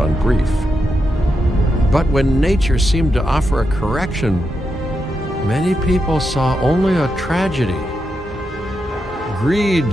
on grief. But when nature seemed to offer a correction, many people saw only a tragedy. Greed.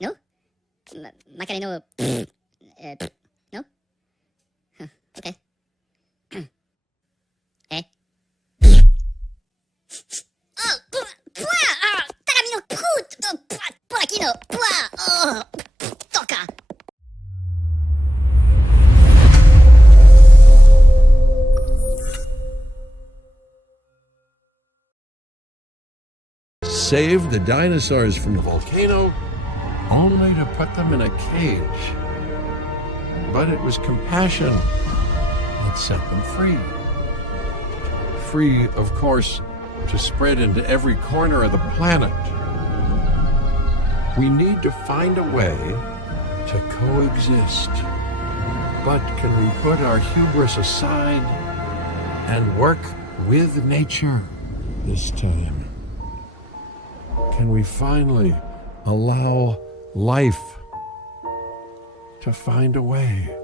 No? Makare no... no? Huh, okay. Eh? Oh! Tarami no ku! Poraki no... Oh! Toka! Saved the dinosaurs from the volcano, only to put them in a cage. But it was compassion that set them free. Free, of course, to spread into every corner of the planet. We need to find a way to coexist. But can we put our hubris aside and work with nature this time? Can we finally allow life to find a way?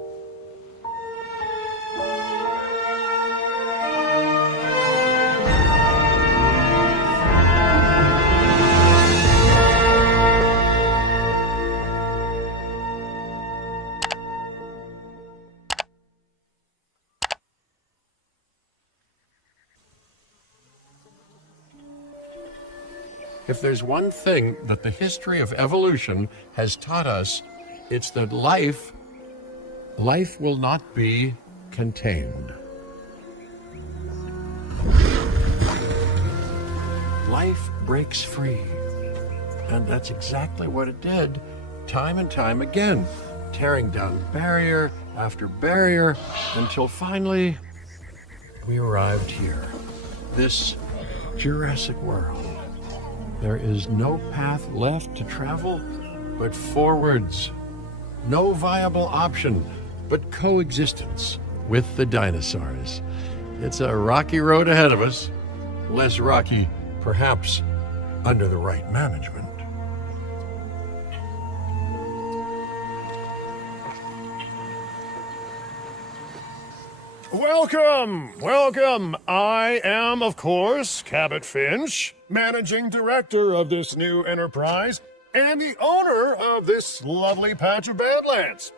If there's one thing that the history of evolution has taught us, it's that life will not be contained. Life breaks free. And that's exactly what it did, time and time again, tearing down barrier after barrier, until finally we arrived here, this Jurassic World. There is no path left to travel but forwards. No viable option but coexistence with the dinosaurs. It's a rocky road ahead of us. Less rocky, perhaps, under the right management. Welcome, welcome. I am, of course, Cabot Finch, managing director of this new enterprise and the owner of this lovely patch of Badlands.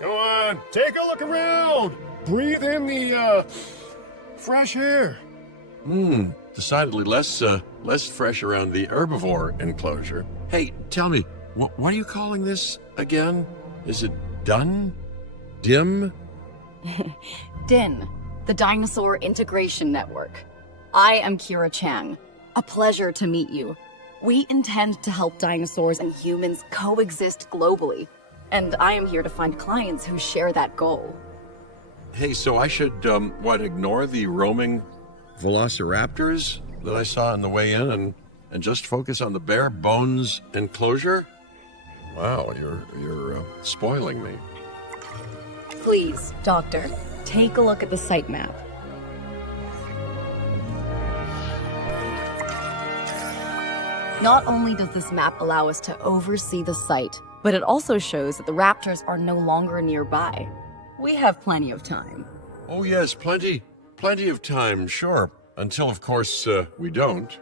Go on, take a look around. Breathe in the, fresh air. Decidedly less fresh around the herbivore enclosure. Hey, tell me, what are you calling this again? Is it done? Dim? DIN, the Dinosaur Integration Network. I am Kira Chang. A pleasure to meet you. We intend to help dinosaurs and humans coexist globally, and I am here to find clients who share that goal. Hey, so I should, ignore the roaming velociraptors that I saw on the way in and just focus on the bare bones enclosure? Wow, you're spoiling me. Please, Doctor, take a look at the site map. Not only does this map allow us to oversee the site, but it also shows that the raptors are no longer nearby. We have plenty of time. Oh yes, plenty of time, sure. Until, of course, we don't.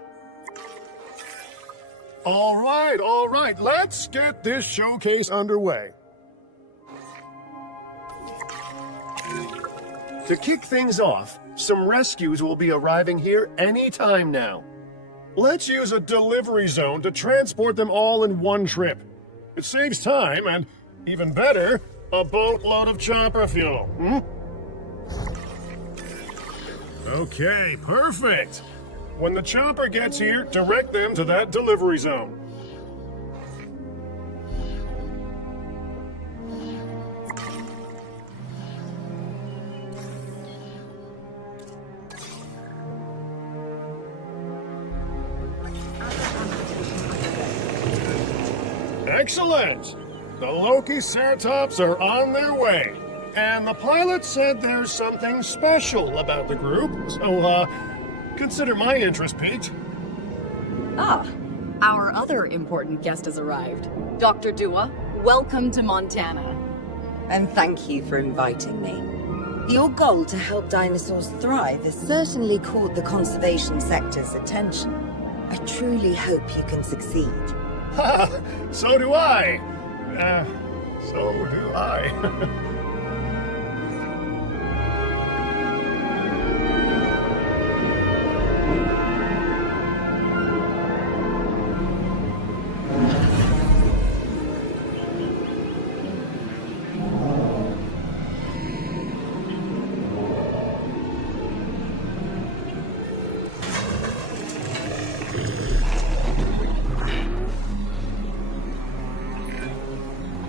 All right, let's get this showcase underway. To kick things off, some rescues will be arriving here any time now. Let's use a delivery zone to transport them all in one trip. It saves time and, even better, a boatload of chopper fuel. Okay, perfect. When the chopper gets here, direct them to that delivery zone. Excellent! The Lokiceratops are on their way. And the pilot said there's something special about the group, so, consider my interest piqued. Ah, our other important guest has arrived. Dr. Dua, welcome to Montana. And thank you for inviting me. Your goal to help dinosaurs thrive has certainly caught the conservation sector's attention. I truly hope you can succeed. Ha! So do I! So do I.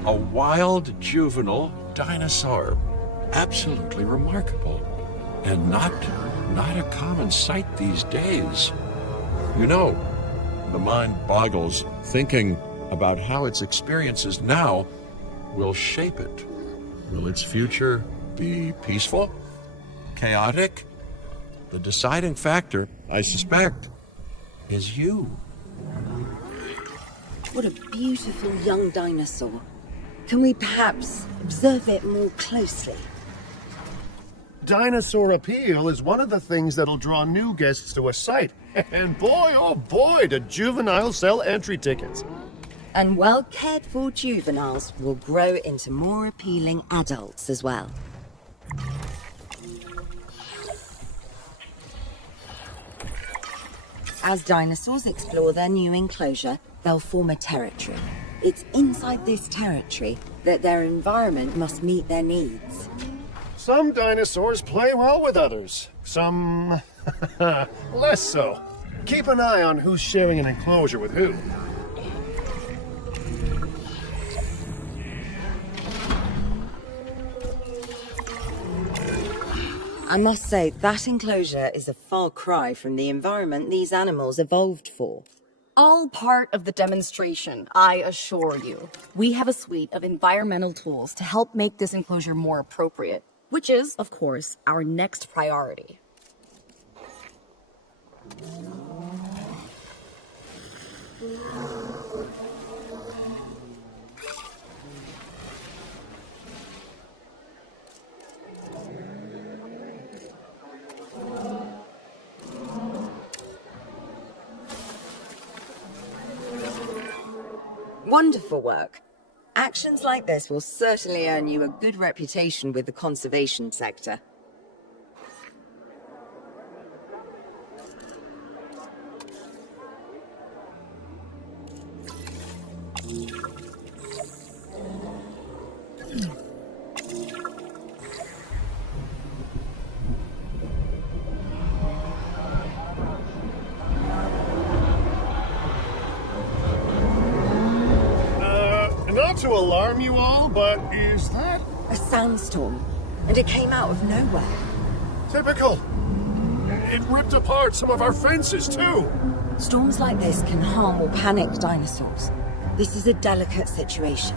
A wild juvenile dinosaur. Absolutely remarkable. And not a common sight these days. You know, the mind boggles thinking about how its experiences now will shape it. Will its future be peaceful? Chaotic? The deciding factor, I suspect, is you. What a beautiful young dinosaur. Can we perhaps observe it more closely? Dinosaur appeal is one of the things that'll draw new guests to a site. And boy, oh boy, do juveniles sell entry tickets. And well-cared-for juveniles will grow into more appealing adults as well. As dinosaurs explore their new enclosure, they'll form a territory. It's inside this territory that their environment must meet their needs. Some dinosaurs play well with others. Some less so. Keep an eye on who's sharing an enclosure with who. I must say, that enclosure is a far cry from the environment these animals evolved for. All part of the demonstration, I assure you. We have a suite of environmental tools to help make this enclosure more appropriate, which is, of course, our next priority. Wonderful work. Actions like this will certainly earn you a good reputation with the conservation sector. Not to alarm you all, but is that A sandstorm, and it came out of nowhere. typical? It ripped apart some of our fences, too. Storms like this can harm or panic dinosaurs. This is a delicate situation.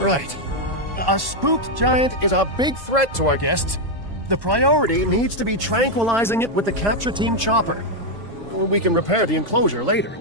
Right. A spooked giant is a big threat to our guests. The priority needs to be tranquilizing it with the capture team chopper. We can repair the enclosure later.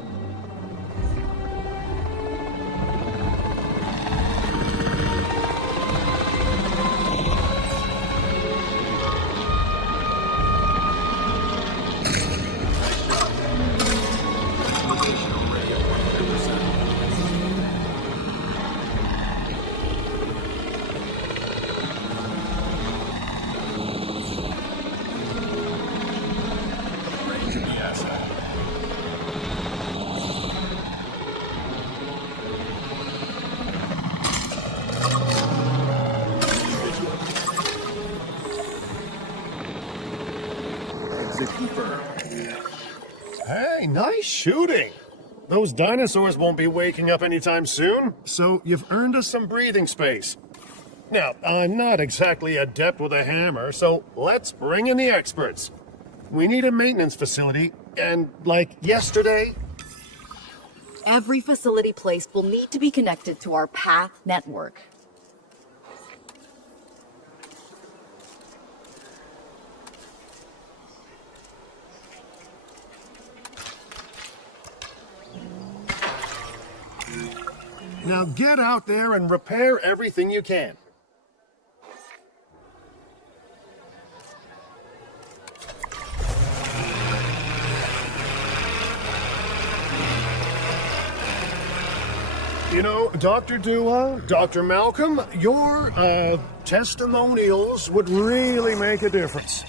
Hey, nice shooting. Those dinosaurs won't be waking up anytime soon, so you've earned us some breathing space. Now, I'm not exactly adept with a hammer, so let's bring in the experts. We need a maintenance facility, and like yesterday. Every facility placed will need to be connected to our path network. Now get out there and repair everything you can. You know, Dr. Dua, Dr. Malcolm, your, testimonials would really make a difference.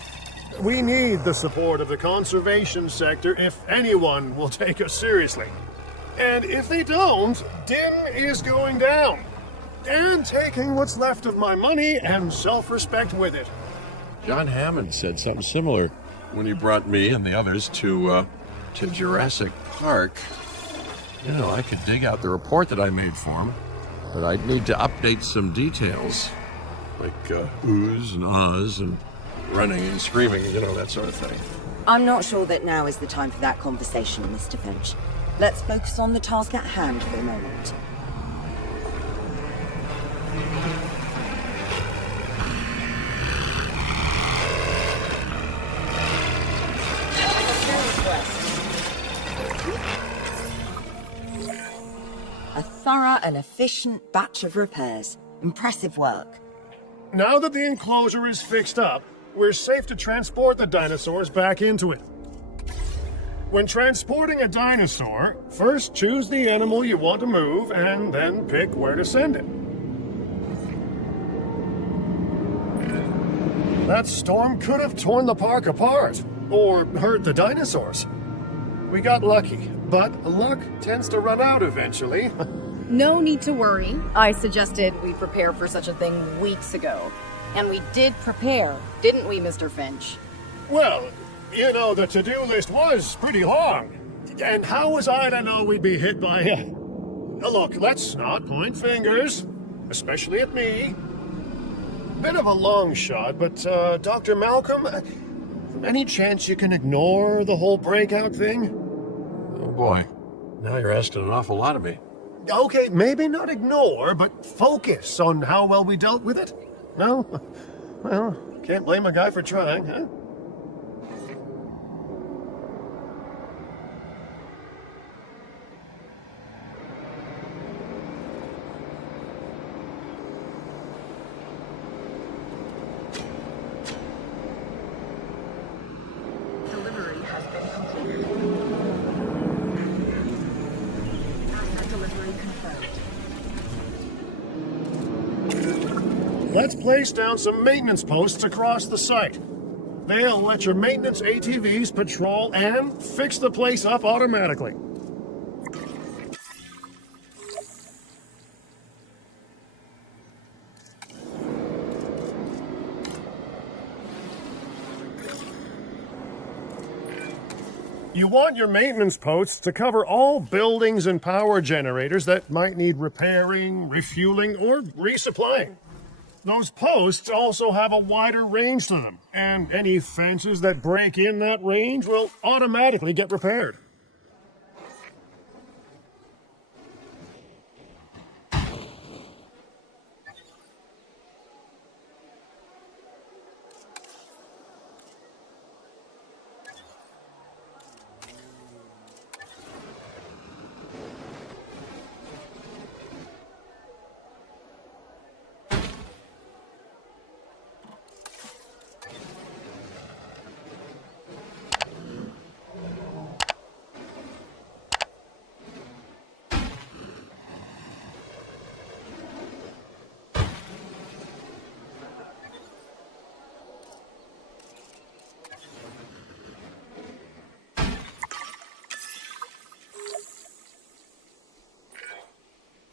We need the support of the conservation sector if anyone will take us seriously. And if they don't, Din is going down. And taking what's left of my money and self-respect with it. John Hammond said something similar when he brought me and the others to Jurassic Park. You know, I could dig out the report that I made for him, but I'd need to update some details, like oohs and ahs and running and screaming, you know, that sort of thing. I'm not sure that now is the time for that conversation, Mr. Finch. Let's focus on the task at hand for a moment. A thorough and efficient batch of repairs. Impressive work. Now that the enclosure is fixed up, we're safe to transport the dinosaurs back into it. When transporting a dinosaur, first choose the animal you want to move and then pick where to send it. That storm could have torn the park apart, or hurt the dinosaurs. We got lucky, but luck tends to run out eventually. No need to worry. I suggested we prepare for such a thing weeks ago. And we did prepare, didn't we, Mr. Finch? Well, you know, the to-do list was pretty long. And how was I to know we'd be hit by a... Look, let's not point fingers, especially at me. Bit of a long shot, but, Dr. Malcolm, any chance you can ignore the whole breakout thing? Oh boy, now you're asking an awful lot of me. Okay, maybe not ignore, but focus on how well we dealt with it. No? Well, can't blame a guy for trying, huh? Delivery has been completed. Asset delivery confirmed. Let's place down some maintenance posts across the site. They'll let your maintenance ATVs patrol and fix the place up automatically. You want your maintenance posts to cover all buildings and power generators that might need repairing, refueling, or resupplying. Those posts also have a wider range to them, and any fences that break in that range will automatically get repaired.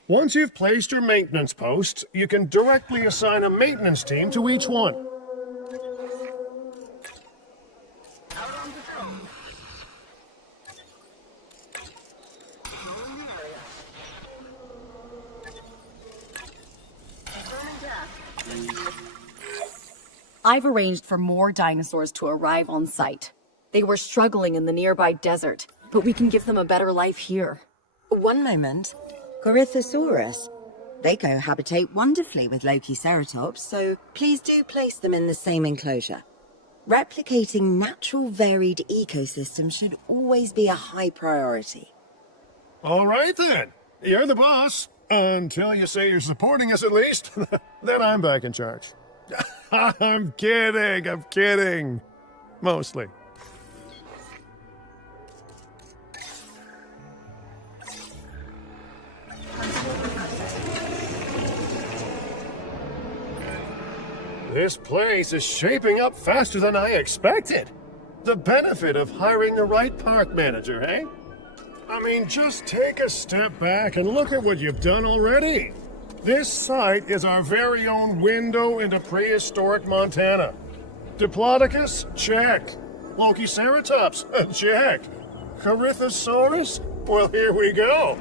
Once you've placed your maintenance posts, you can directly assign a maintenance team to each one. I've arranged for more dinosaurs to arrive on site. They were struggling in the nearby desert, but we can give them a better life here. One moment. Corythosaurus. They cohabitate wonderfully with Lokiceratops, so please do place them in the same enclosure. Replicating natural varied ecosystems should always be a high priority. All right then. You're the boss. Until you say you're supporting us at least. Then I'm back in charge. I'm kidding. Mostly. This place is shaping up faster than I expected. The benefit of hiring the right park manager, eh? I mean, just take a step back and look at what you've done already. This site is our very own window into prehistoric Montana. Diplodocus? Check. Lokiceratops? Check. Corythosaurus? Well, here we go.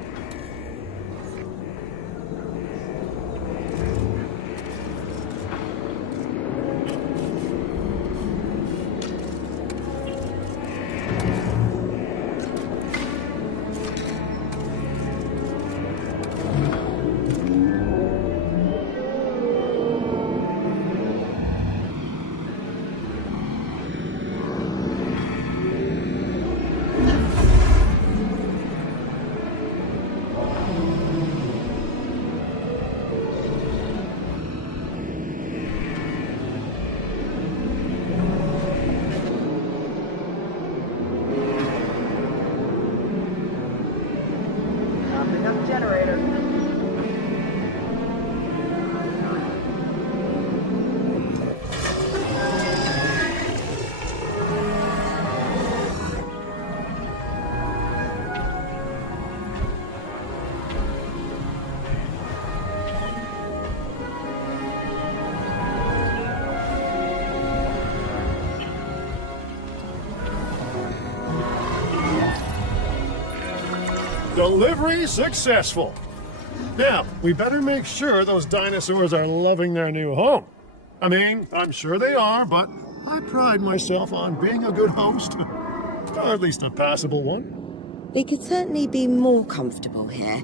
Delivery successful. Now, we better make sure those dinosaurs are loving their new home. I mean, I'm sure they are, but I pride myself on being a good host. Or at least a passable one. They could certainly be more comfortable here.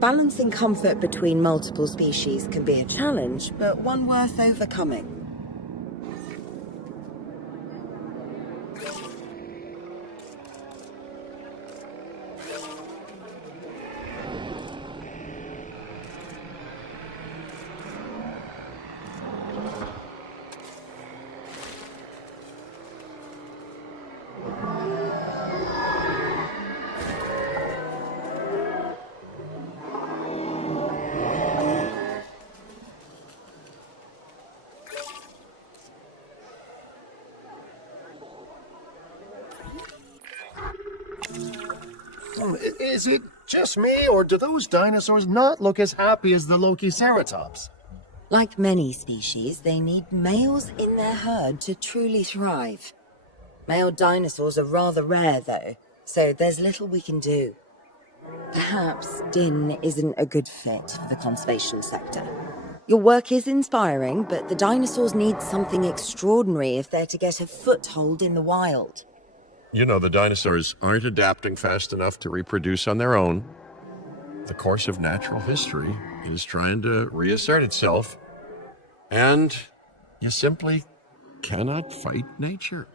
Balancing comfort between multiple species can be a challenge, but one worth overcoming. Is it just me, or do those dinosaurs not look as happy as the Lokiceratops? Like many species, they need males in their herd to truly thrive. Male dinosaurs are rather rare, though, so there's little we can do. Perhaps Din isn't a good fit for the conservation sector. Your work is inspiring, but the dinosaurs need something extraordinary if they're to get a foothold in the wild. You know, the dinosaurs aren't adapting fast enough to reproduce on their own. The course of natural history is trying to reassert itself, and you simply cannot fight nature.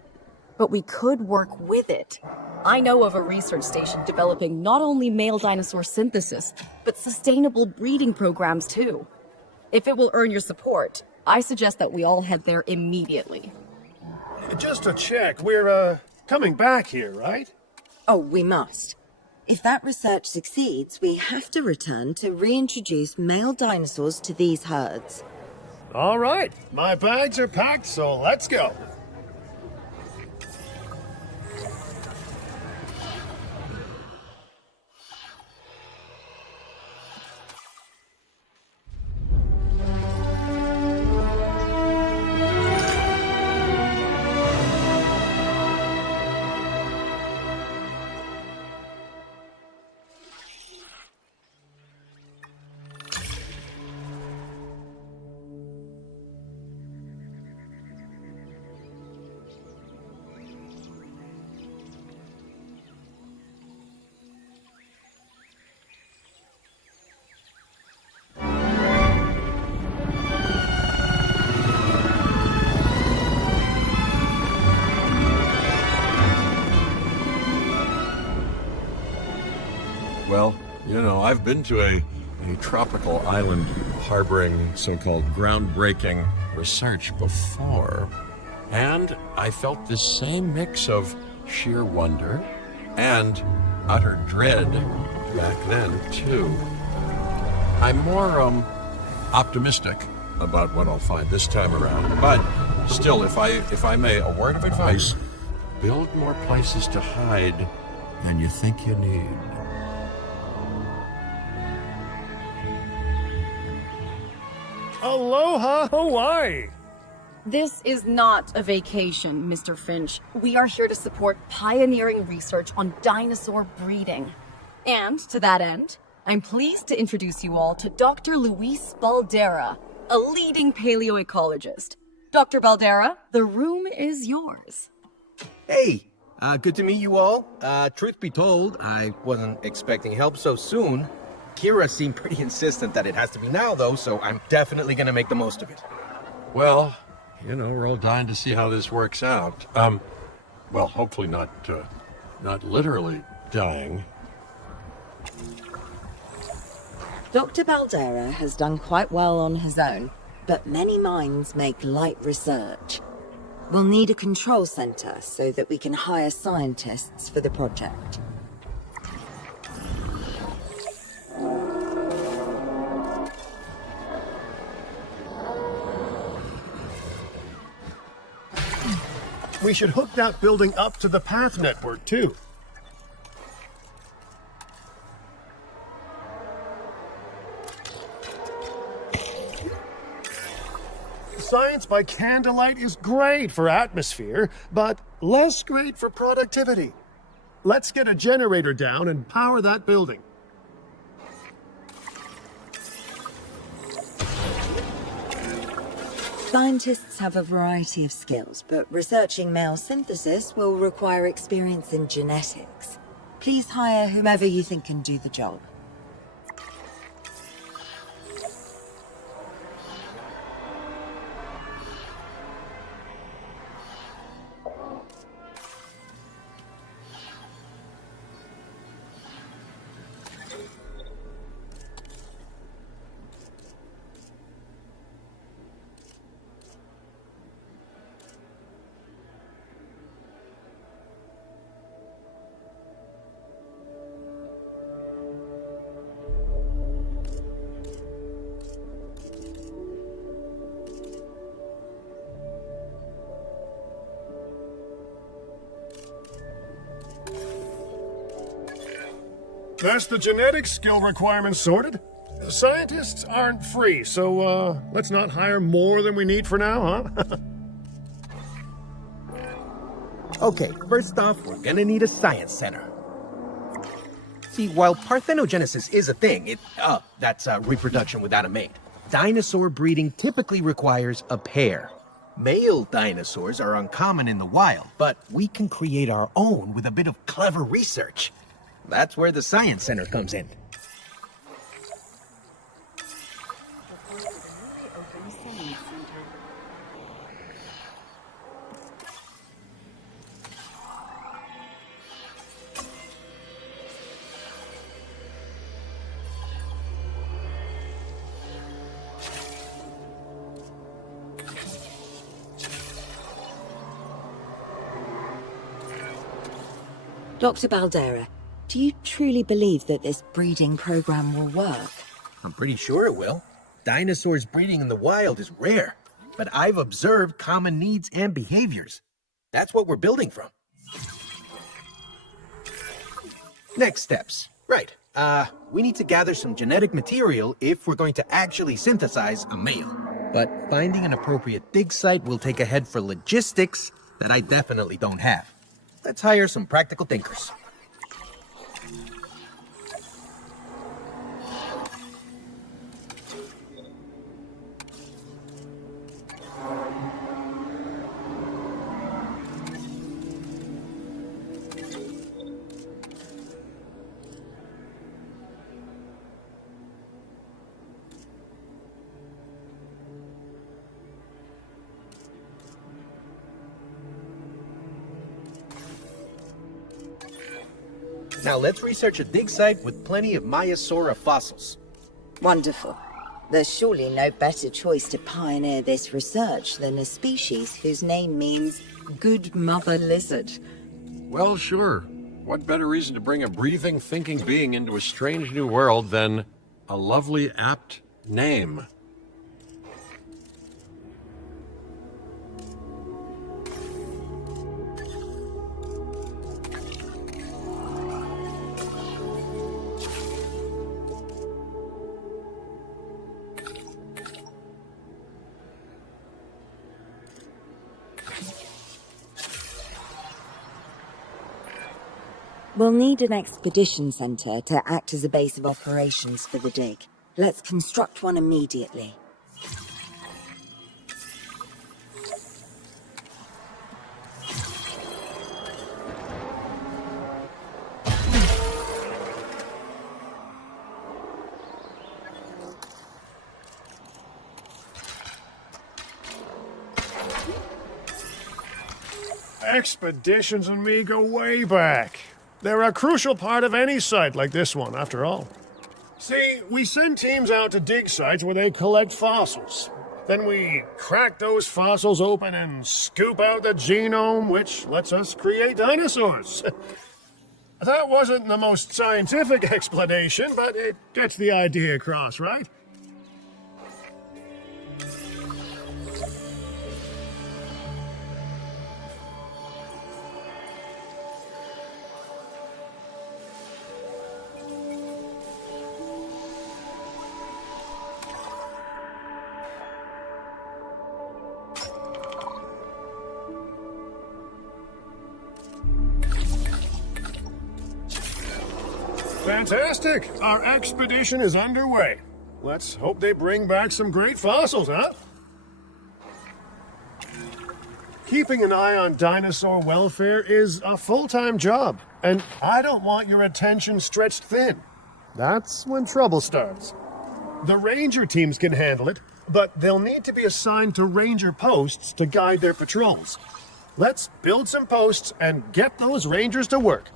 But we could work with it. I know of a research station developing not only male dinosaur synthesis, but sustainable breeding programs too. If it will earn your support, I suggest that we all head there immediately. Just to check, we're, coming back here, right? Oh, we must. If that research succeeds, we have to return to reintroduce male dinosaurs to these herds. All right, my bags are packed, so let's go. I've been to a tropical island harboring so-called groundbreaking research before, and I felt this same mix of sheer wonder and utter dread back then, too. I'm more, optimistic about what I'll find this time around, but still, if I may, a word of advice: build more places to hide than you think you need. Aloha Hawaii! This is not a vacation, Mr. Finch. We are here to support pioneering research on dinosaur breeding. And to that end, I'm pleased to introduce you all to Dr. Luis Baldera, a leading paleoecologist. Dr. Baldera, the room is yours. Hey, good to meet you all. Truth be told, I wasn't expecting help so soon. Kira seemed pretty insistent that it has to be now, though, so I'm definitely gonna make the most of it. Well, we're all dying to see how this works out. Well, hopefully not literally dying. Dr. Baldera has done quite well on his own, but many minds make light research. We'll need a control center so that we can hire scientists for the project. We should hook that building up to the path network, too. Science by candlelight is great for atmosphere, but less great for productivity. Let's get a generator down and power that building. Scientists have a variety of skills, but researching male synthesis will require experience in genetics. Please hire whomever you think can do the job. That's the genetic skill requirements sorted. Scientists aren't free, so let's not hire more than we need for now, huh? Okay, first off, we're gonna need a science center. See, while parthenogenesis is a thing, that's reproduction without a mate. Dinosaur breeding typically requires a pair. Male dinosaurs are uncommon in the wild, but we can create our own with a bit of clever research. That's where the science center comes in. Dr. Baldera, do you truly believe that this breeding program will work? I'm pretty sure it will. Dinosaurs breeding in the wild is rare, but I've observed common needs and behaviors. That's what we're building from. Next steps. Right. We need to gather some genetic material if we're going to actually synthesize a male. But finding an appropriate dig site will take a head for logistics that I definitely don't have. Let's hire some practical thinkers. Now let's research a dig site with plenty of Maiasaura fossils. Wonderful. There's surely no better choice to pioneer this research than a species whose name means good mother lizard. Well, sure. What better reason to bring a breathing, thinking being into a strange new world than a lovely, apt name? We'll need an expedition center to act as a base of operations for the dig. Let's construct one immediately. Expeditions and me go way back. They're a crucial part of any site like this one, after all. See, we send teams out to dig sites where they collect fossils. Then we crack those fossils open and scoop out the genome, which lets us create dinosaurs. That wasn't the most scientific explanation, but it gets the idea across, right? Fantastic! Our expedition is underway. Let's hope they bring back some great fossils, huh? Keeping an eye on dinosaur welfare is a full-time job, and I don't want your attention stretched thin. That's when trouble starts. The ranger teams can handle it, but they'll need to be assigned to ranger posts to guide their patrols. Let's build some posts and get those rangers to work.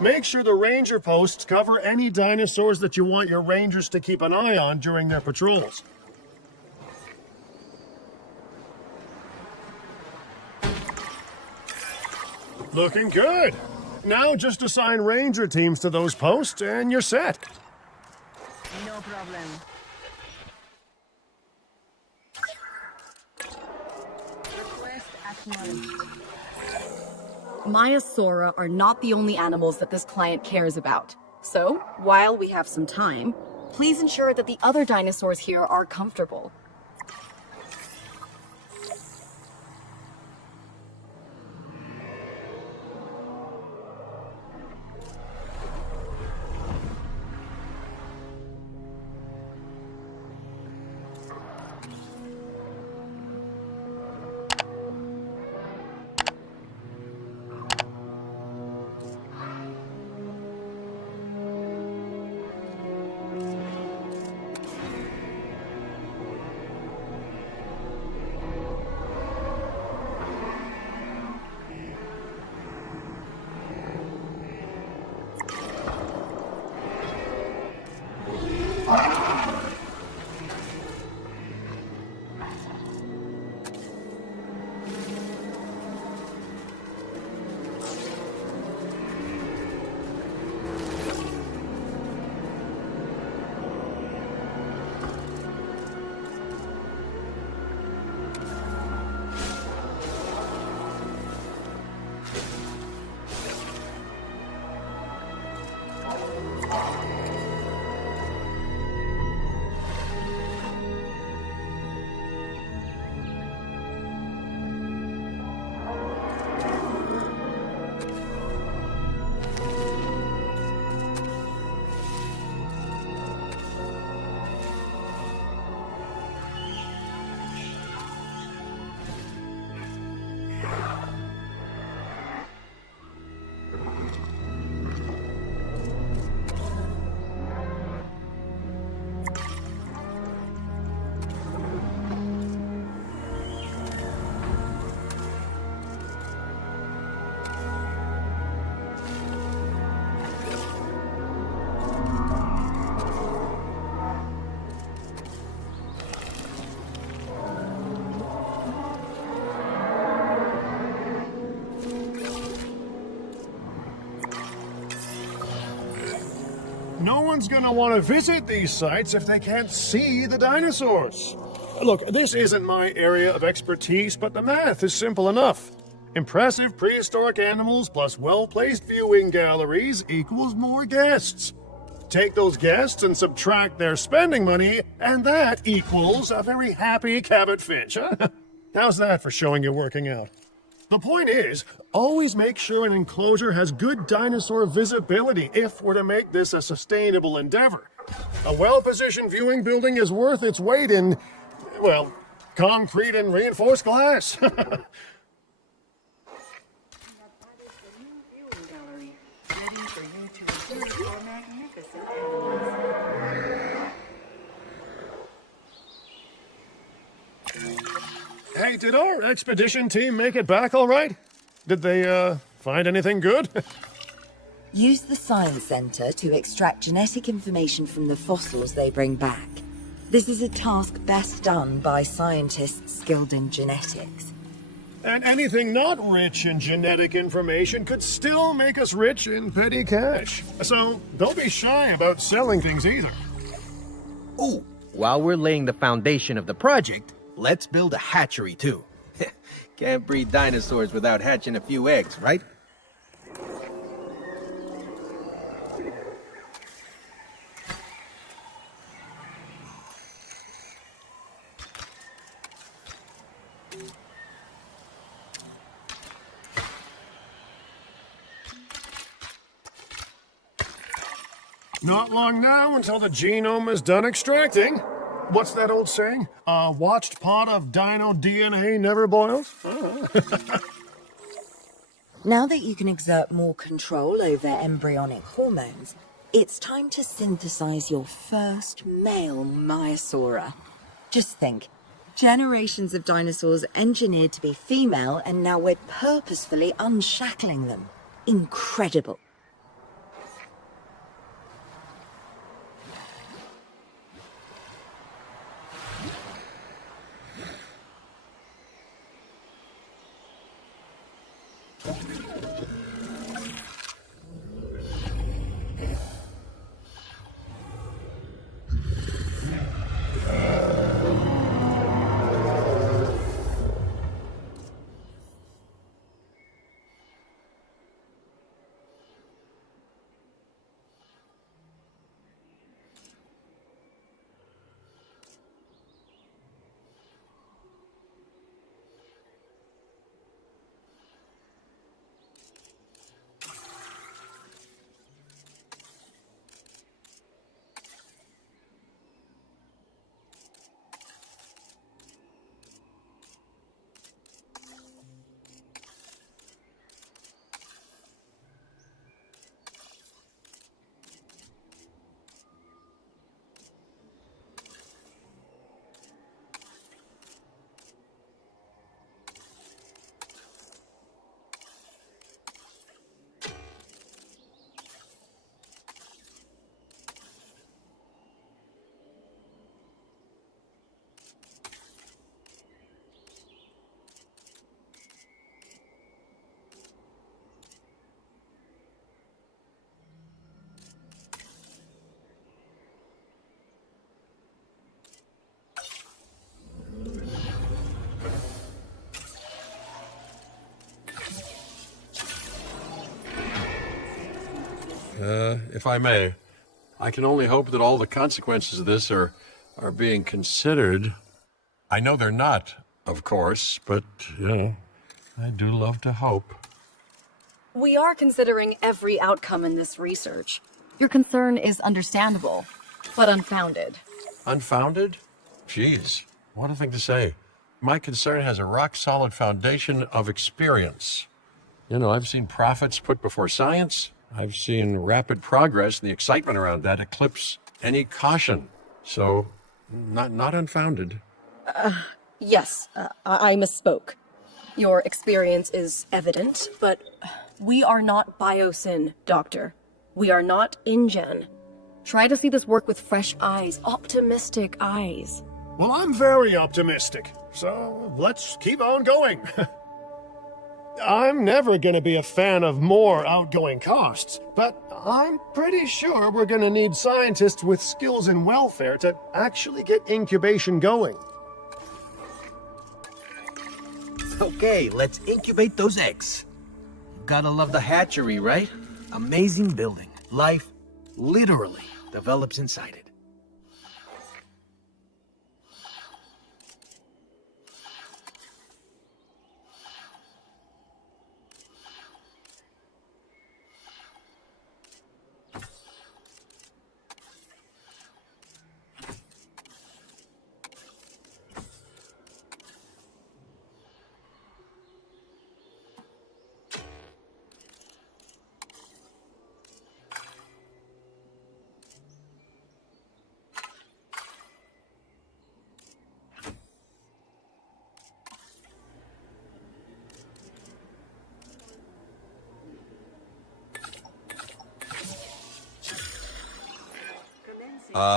Make sure the ranger posts cover any dinosaurs that you want your rangers to keep an eye on during their patrols. Looking good. Now just assign ranger teams to those posts and you're set. No problem. Request acknowledged. Maiasaura are not the only animals that this client cares about. So, while we have some time, please ensure that the other dinosaurs here are comfortable. No one's gonna want to visit these sites if they can't see the dinosaurs. Look, this isn't my area of expertise, but the math is simple enough. Impressive prehistoric animals plus well-placed viewing galleries equals more guests. Take those guests and subtract their spending money, and that equals a very happy Cabot Finch, huh? How's that for showing you working out? The point is, always make sure an enclosure has good dinosaur visibility if we're to make this a sustainable endeavor. A well-positioned viewing building is worth its weight in, well, concrete and reinforced glass. Hey, did our expedition team make it back all right? Did they, find anything good? Use the Science Center to extract genetic information from the fossils they bring back. This is a task best done by scientists skilled in genetics. And anything not rich in genetic information could still make us rich in petty cash. So don't be shy about selling things either. Ooh, while we're laying the foundation of the project, let's build a hatchery too. Can't breed dinosaurs without hatching a few eggs, right? Not long now until the genome is done extracting. What's that old saying? A watched pot of dino DNA never boils? Now that you can exert more control over embryonic hormones, it's time to synthesize your first male Maiasaura. Just think, generations of dinosaurs engineered to be female, and now we're purposefully unshackling them. Incredible. If I may, I can only hope that all the consequences of this are being considered. I know they're not, of course, but, I do love to hope. We are considering every outcome in this research. Your concern is understandable, but unfounded. Unfounded? Jeez, what a thing to say. My concern has a rock-solid foundation of experience. I've seen profits put before science. I've seen rapid progress, and the excitement around that eclipse any caution. So, not unfounded. Yes, I misspoke. Your experience is evident, but we are not Biosyn, Doctor. We are not InGen. Try to see this work with fresh eyes, optimistic eyes. Well, I'm very optimistic, so let's keep on going. I'm never going to be a fan of more outgoing costs, but I'm pretty sure we're going to need scientists with skills in welfare to actually get incubation going. Okay, let's incubate those eggs. Gotta love the hatchery, right? Amazing building. Life literally develops inside it.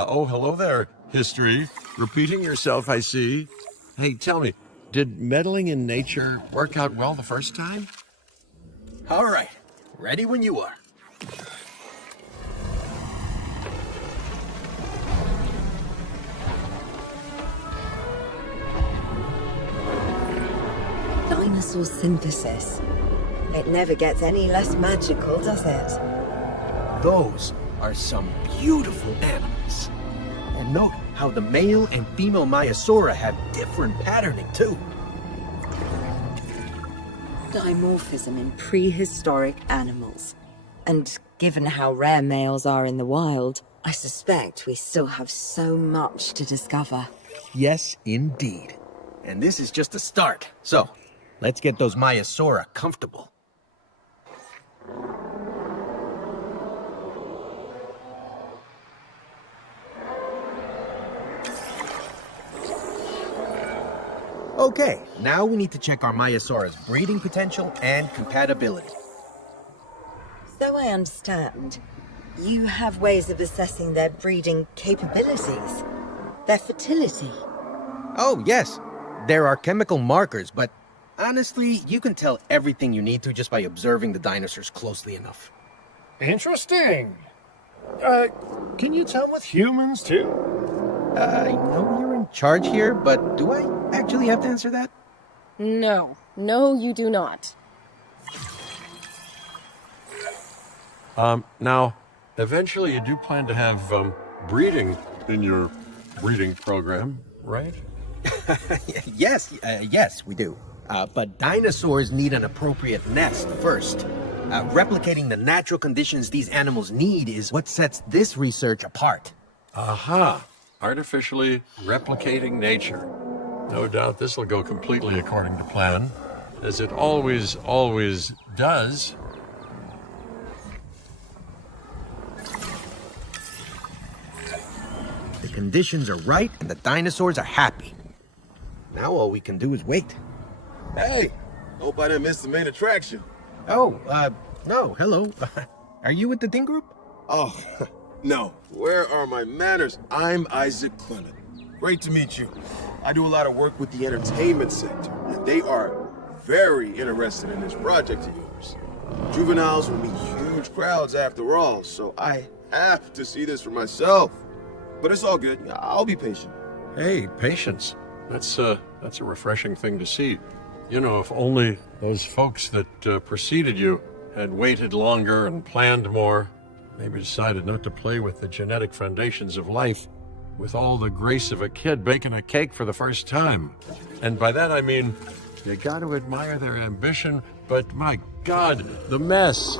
Oh, hello there, history. Repeating yourself, I see. Hey, tell me, did meddling in nature work out well the first time? All right, ready when you are. Dinosaur synthesis. It never gets any less magical, does it? Those are some beautiful animals. And note how the male and female Maiasaura have different patterning too. Dimorphism in prehistoric animals. And given how rare males are in the wild, I suspect we still have so much to discover. Yes, indeed. And this is just a start. So, let's get those Maiasaura comfortable. Okay, now we need to check our Maiasaura's breeding potential and compatibility. So I understand, you have ways of assessing their breeding capabilities, their fertility. Oh, yes. There are chemical markers, but honestly, you can tell everything you need to just by observing the dinosaurs closely enough. Interesting. Can you tell with humans, too? I know you're in charge here, but do I actually have to answer that? No. No, you do not. Now, eventually you do plan to have, breeding in your breeding program, right? Yes, we do. But dinosaurs need an appropriate nest first. Replicating the natural conditions these animals need is what sets this research apart. Aha! Artificially replicating nature. No doubt this will go completely according to plan, as it always does. The conditions are right and the dinosaurs are happy. Now all we can do is wait. Hey, hope I didn't miss the main attraction. Oh, no, hello. Are you with the Ding Group? Oh, no. Where are my manners? I'm Isaac Clement. Great to meet you. I do a lot of work with the entertainment sector, and they are very interested in this project of yours. Juveniles will meet huge crowds after all, so I have to see this for myself. But it's all good. I'll be patient. Hey, patience. That's a refreshing thing to see. You know, if only those folks that preceded you had waited longer and planned more, maybe decided not to play with the genetic foundations of life with all the grace of a kid baking a cake for the first time. And by that I mean, you got to admire their ambition, but my God, the mess.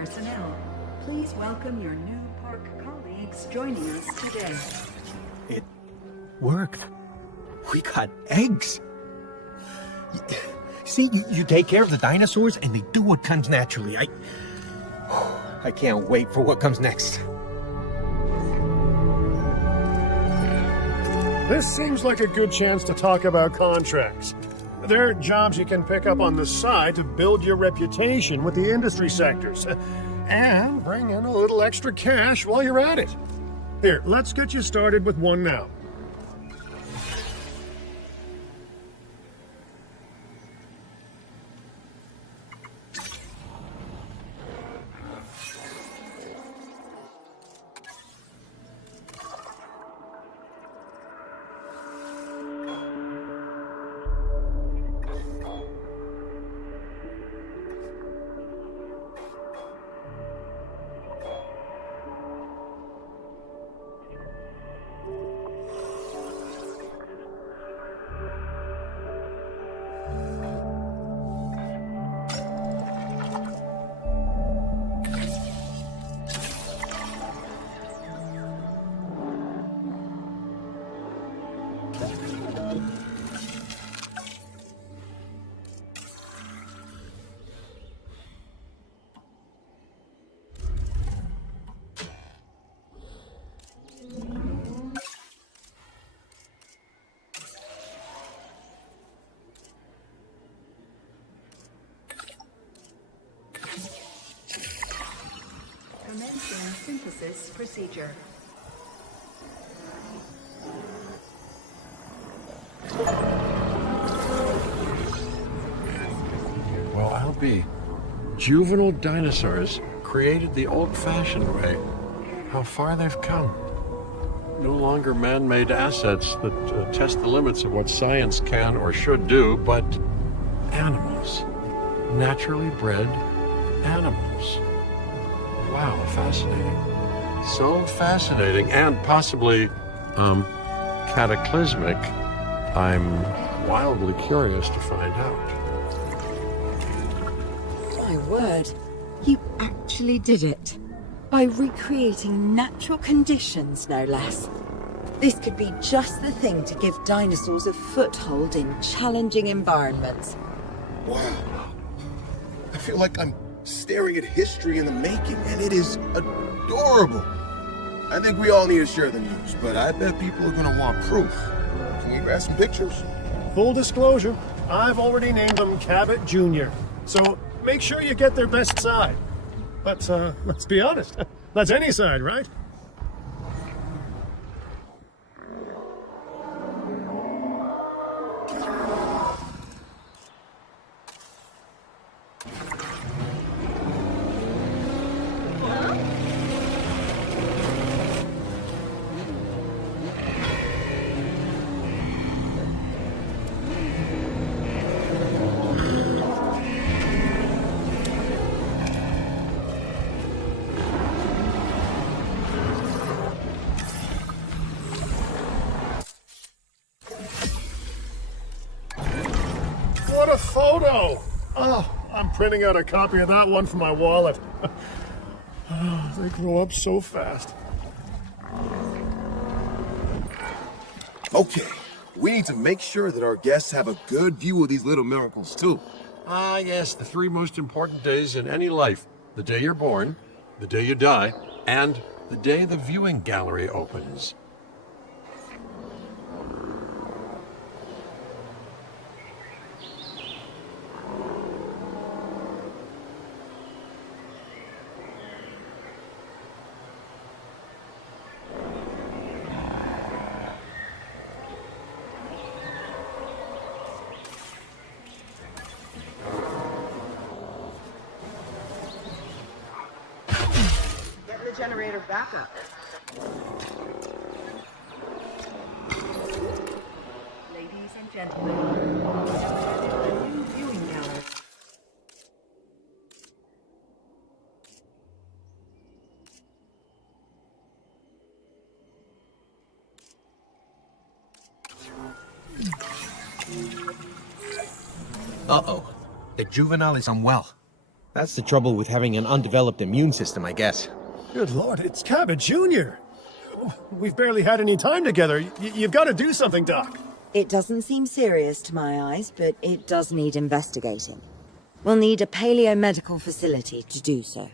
personnel. Please welcome your new park colleagues joining us today. It worked. We got eggs. See, you take care of the dinosaurs and they do what comes naturally. I can't wait for what comes next. This seems like a good chance to talk about contracts. They're jobs you can pick up on the side to build your reputation with the industry sectors. And bring in a little extra cash while you're at it. Here, let's get you started with one now. Commencing synthesis procedure. Well, I'll be. Juvenile dinosaurs created the old-fashioned way. How far they've come. No longer man-made assets that test the limits of what science can or should do, but animals. Naturally bred animals. Wow, fascinating. So fascinating and possibly, cataclysmic. I'm wildly curious to find out. My word, you actually did it. By recreating natural conditions, no less. This could be just the thing to give dinosaurs a foothold in challenging environments. Wow. I feel like I'm staring at history in the making, and it is adorable. I think we all need to share the news, but I bet people are gonna want proof. Can we grab some pictures? Full disclosure, I've already named them Cabot Jr., so make sure you get their best side. But let's be honest, that's any side, right? What a photo! Oh, I'm printing out a copy of that one for my wallet. Oh, they grow up so fast. Okay, we need to make sure that our guests have a good view of these little miracles, too. Ah, yes, the three most important days in any life. The day you're born, the day you die, and the day the viewing gallery opens. Get the generator back up. Ladies and gentlemen, a new viewing gallery. Uh-oh. The juvenile is unwell. That's the trouble with having an undeveloped immune system, I guess. Good Lord, it's Cabot Jr. We've barely had any time together. You've got to do something, Doc. It doesn't seem serious to my eyes, but it does need investigating. We'll need a paleo-medical facility to do so.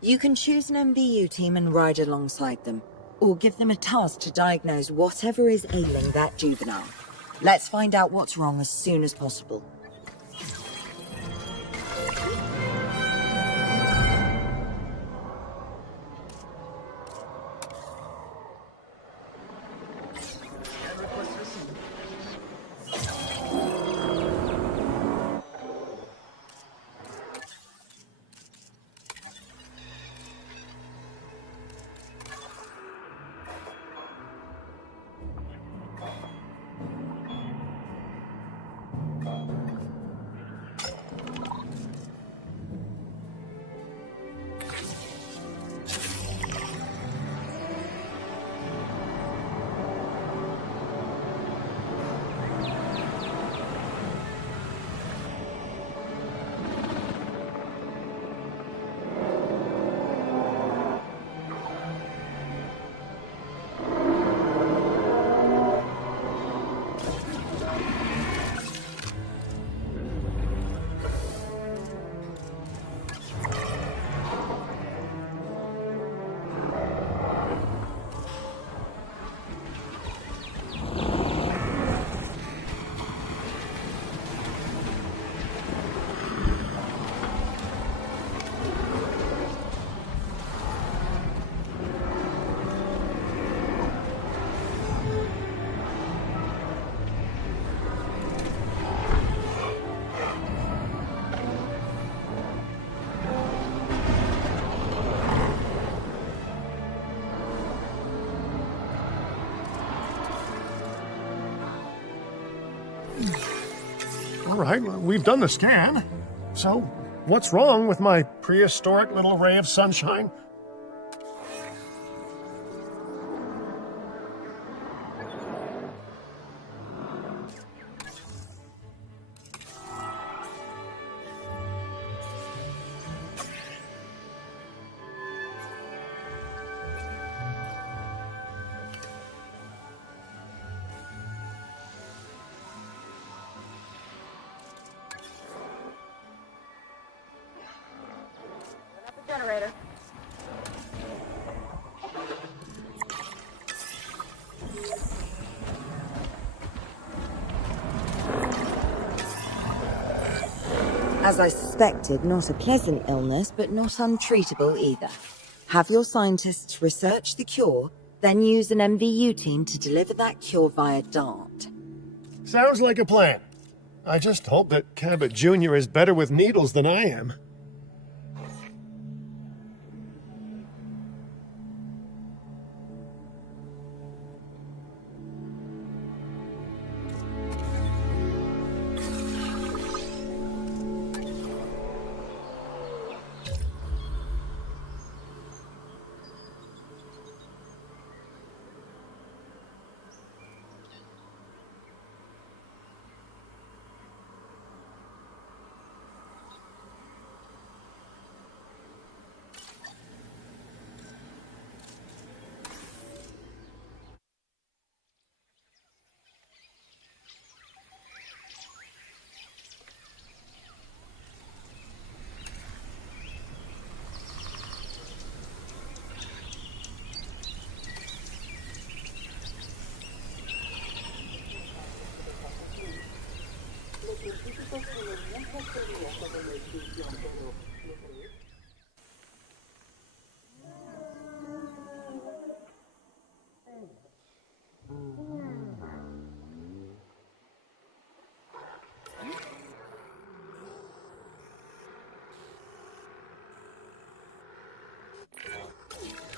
You can choose an MVU team and ride alongside them, or give them a task to diagnose whatever is ailing that juvenile. Let's find out what's wrong as soon as possible. All right, we've done the scan. So, what's wrong with my prehistoric little ray of sunshine? Generator. As I suspected, not a pleasant illness, but not untreatable either. Have your scientists research the cure, then use an MVU team to deliver that cure via DART. Sounds like a plan. I just hope that Cabot Jr. is better with needles than I am.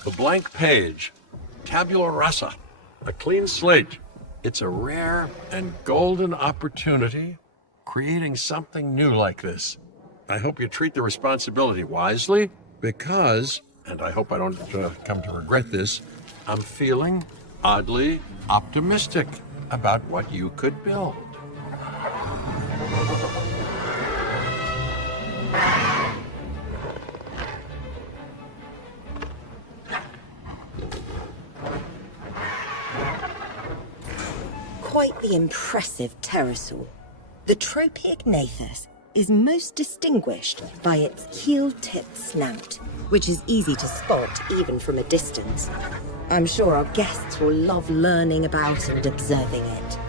The blank page, tabula rasa, a clean slate. It's a rare and golden opportunity, creating something new like this. I hope you treat the responsibility wisely because, and I hope I don't come to regret this, I'm feeling oddly optimistic about what you could build. quite the impressive pterosaur. The Tropiognathus is most distinguished by its keel-tipped snout, which is easy to spot even from a distance. I'm sure our guests will love learning about and observing it.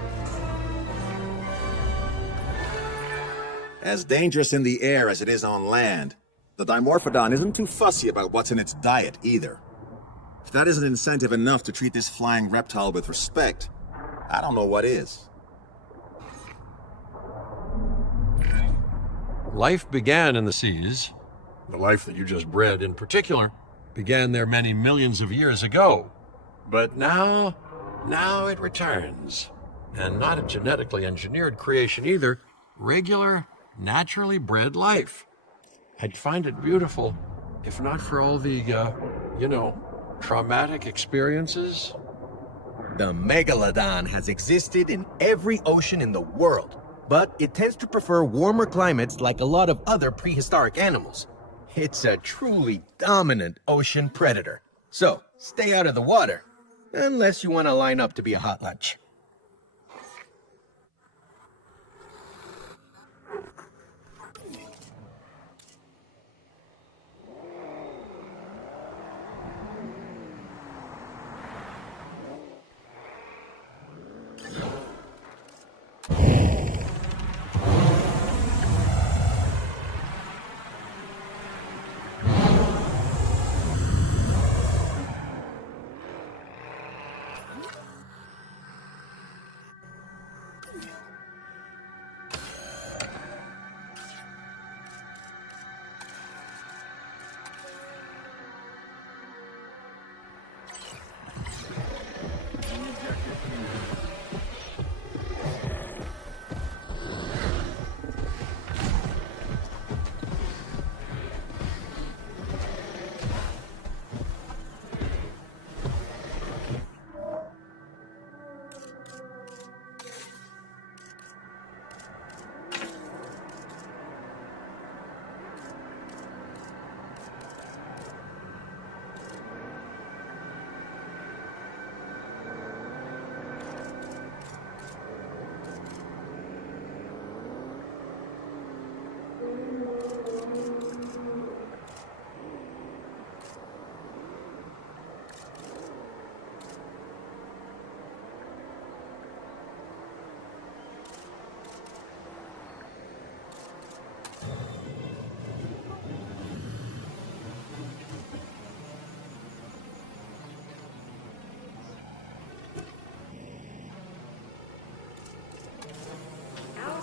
As dangerous in the air as it is on land, the Dimorphodon isn't too fussy about what's in its diet either. If that isn't incentive enough to treat this flying reptile with respect, I don't know what is. Life began in the seas. The life that you just bred in particular began there many millions of years ago. But now it returns. And not a genetically engineered creation either. Regular, naturally bred life. I'd find it beautiful if not for all the, traumatic experiences. The megalodon has existed in every ocean in the world, but it tends to prefer warmer climates like a lot of other prehistoric animals. It's a truly dominant ocean predator. So, stay out of the water, unless you want to line up to be a hot lunch.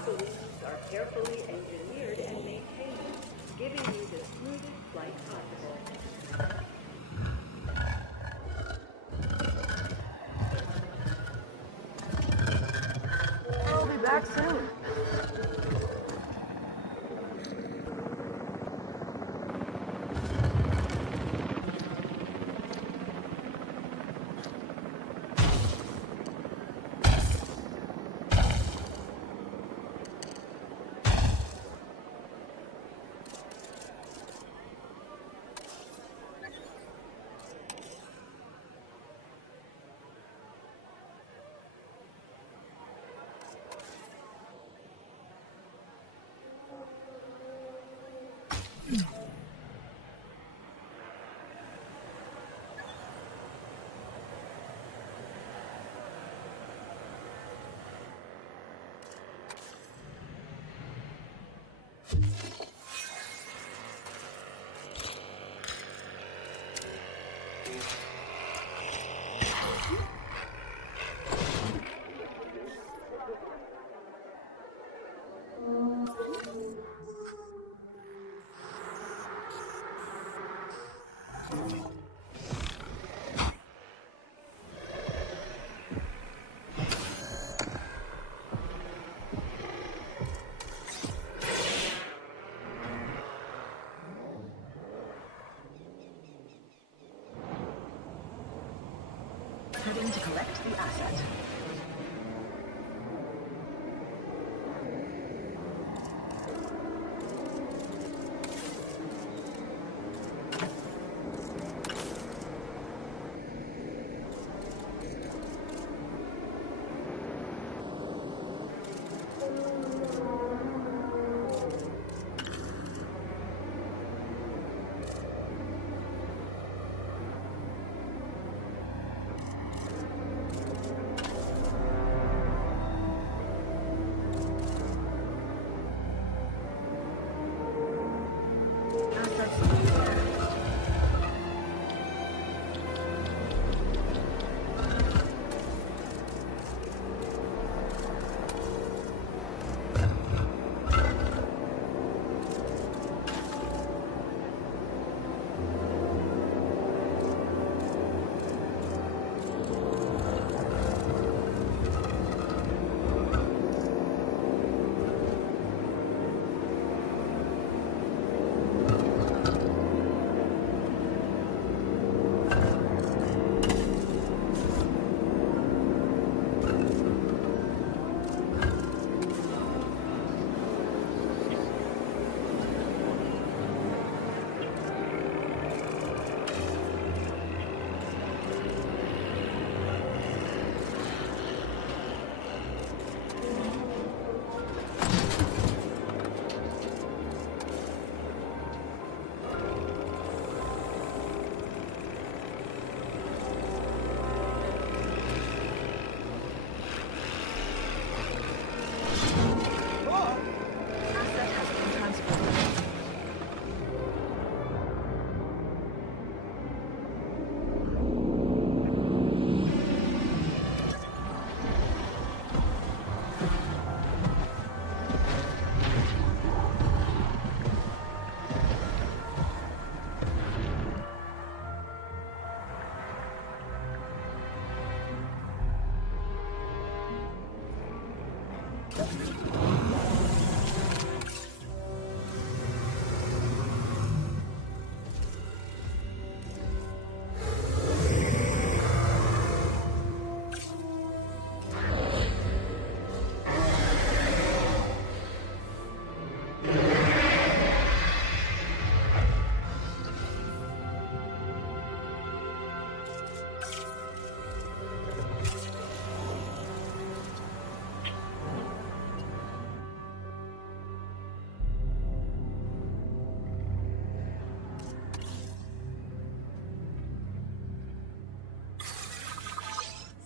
Balloons are carefully engineered and maintained, giving you the smoothest flight possible. I'll be back soon. Heading to collect the asset.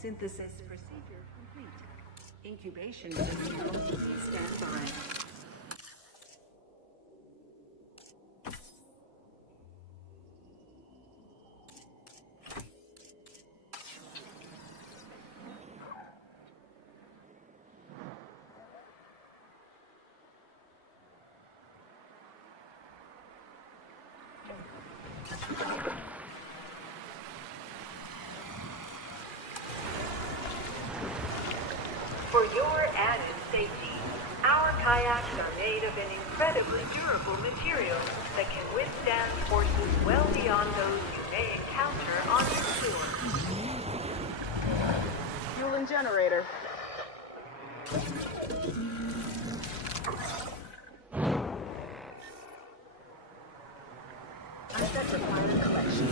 Synthesis procedure complete. Incubation materials, please stand by. For your added safety, our kayaks are made of an incredibly durable material that can withstand forces well beyond those you may encounter on your tour. Fueling generator. I'm set to fire collection.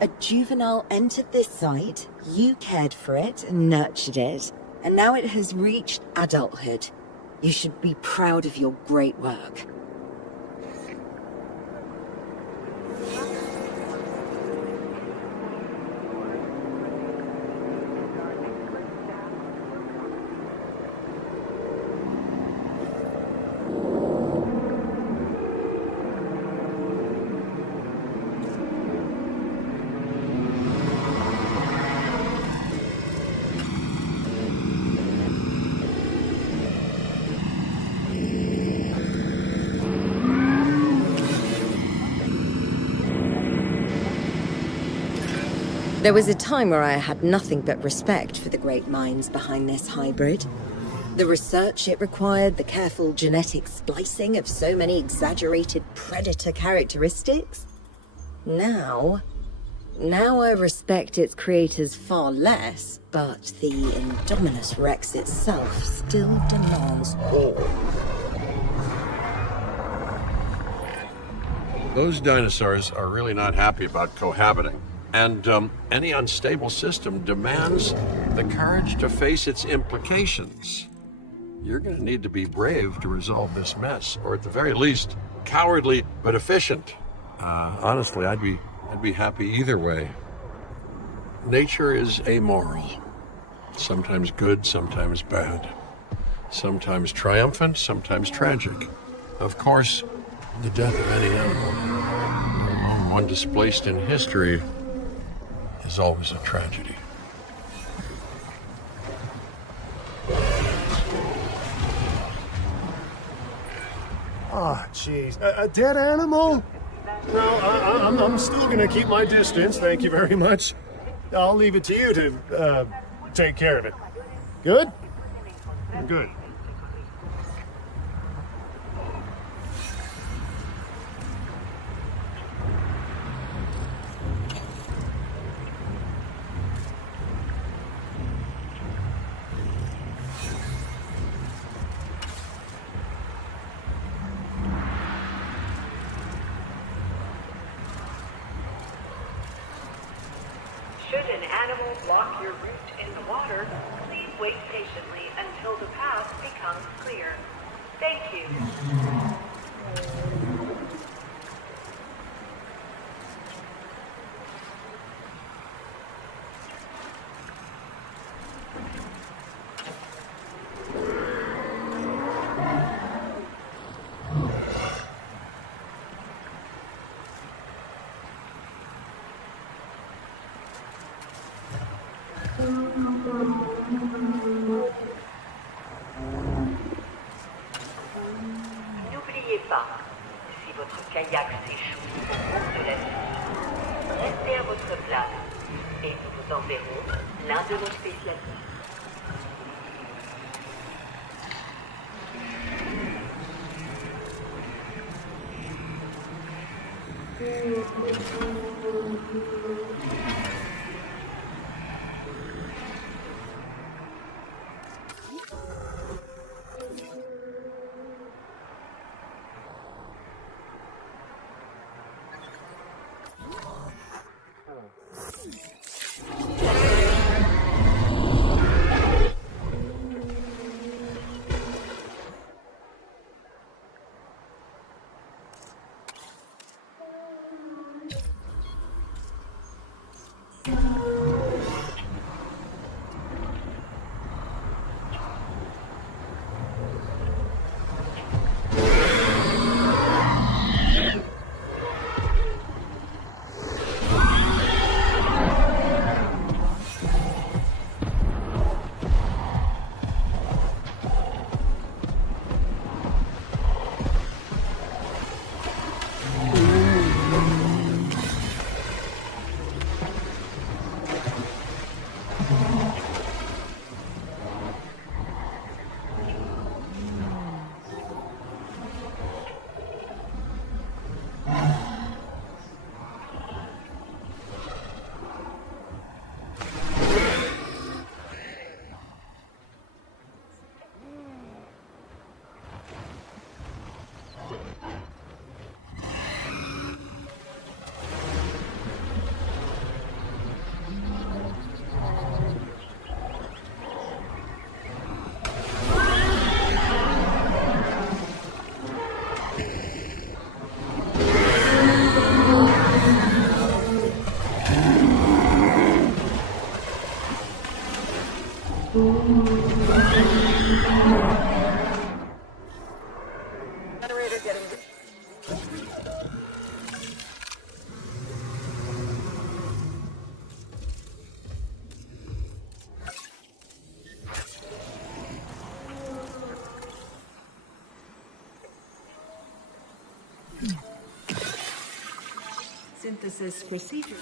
A juvenile entered this site, you cared for it and nurtured it, and now it has reached adulthood. You should be proud of your great work. There was a time where I had nothing but respect for the great minds behind this hybrid. The research it required, the careful genetic splicing of so many exaggerated predator characteristics. Now I respect its creators far less, but the Indominus Rex itself still demands all. Those dinosaurs are really not happy about cohabiting. And any unstable system demands the courage to face its implications. You're going to need to be brave to resolve this mess, or at the very least, cowardly but efficient. Honestly, I'd be happy either way. Nature is amoral. Sometimes good, sometimes bad. Sometimes triumphant, sometimes tragic. Of course, the death of any animal, one displaced in history, is always a tragedy. Ah, jeez. A dead animal? No, I'm still gonna keep my distance, thank you very much. I'll leave it to you to, take care of it. Good? Good. Should an animal block your route in the water, please wait patiently until the path becomes clear. Thank you. N'oubliez pas, si votre kayak s'échoue au cours de la nuit, restez à votre place et nous vous enverrons l'un de nos spécialistes. Synthesis procedure.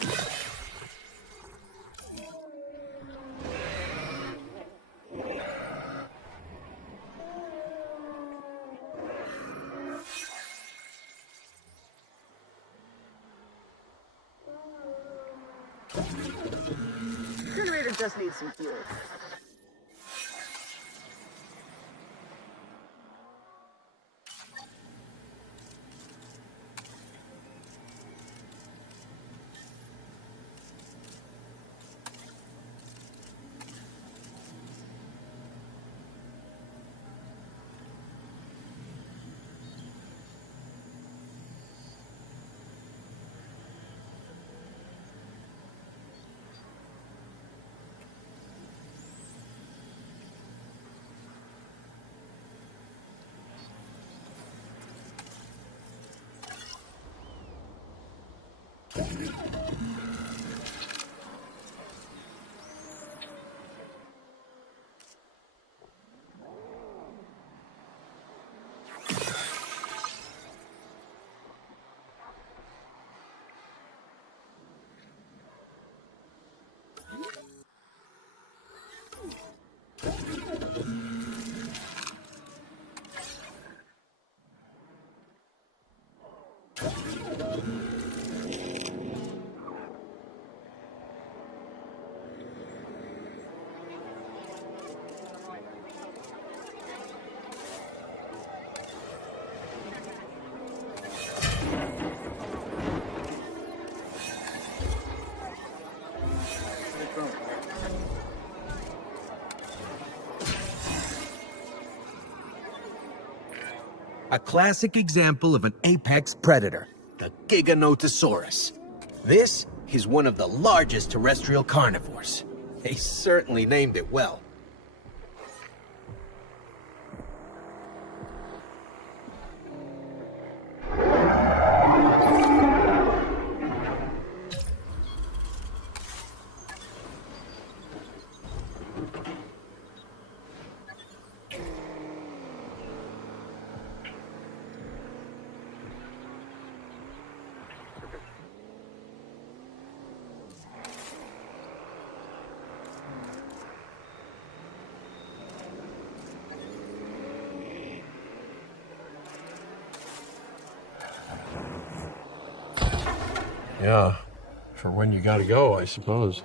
Generator just needs some fuel. A classic example of an apex predator, the Giganotosaurus. This is one of the largest terrestrial carnivores. They certainly named it well. Yeah, for when you gotta go, I suppose.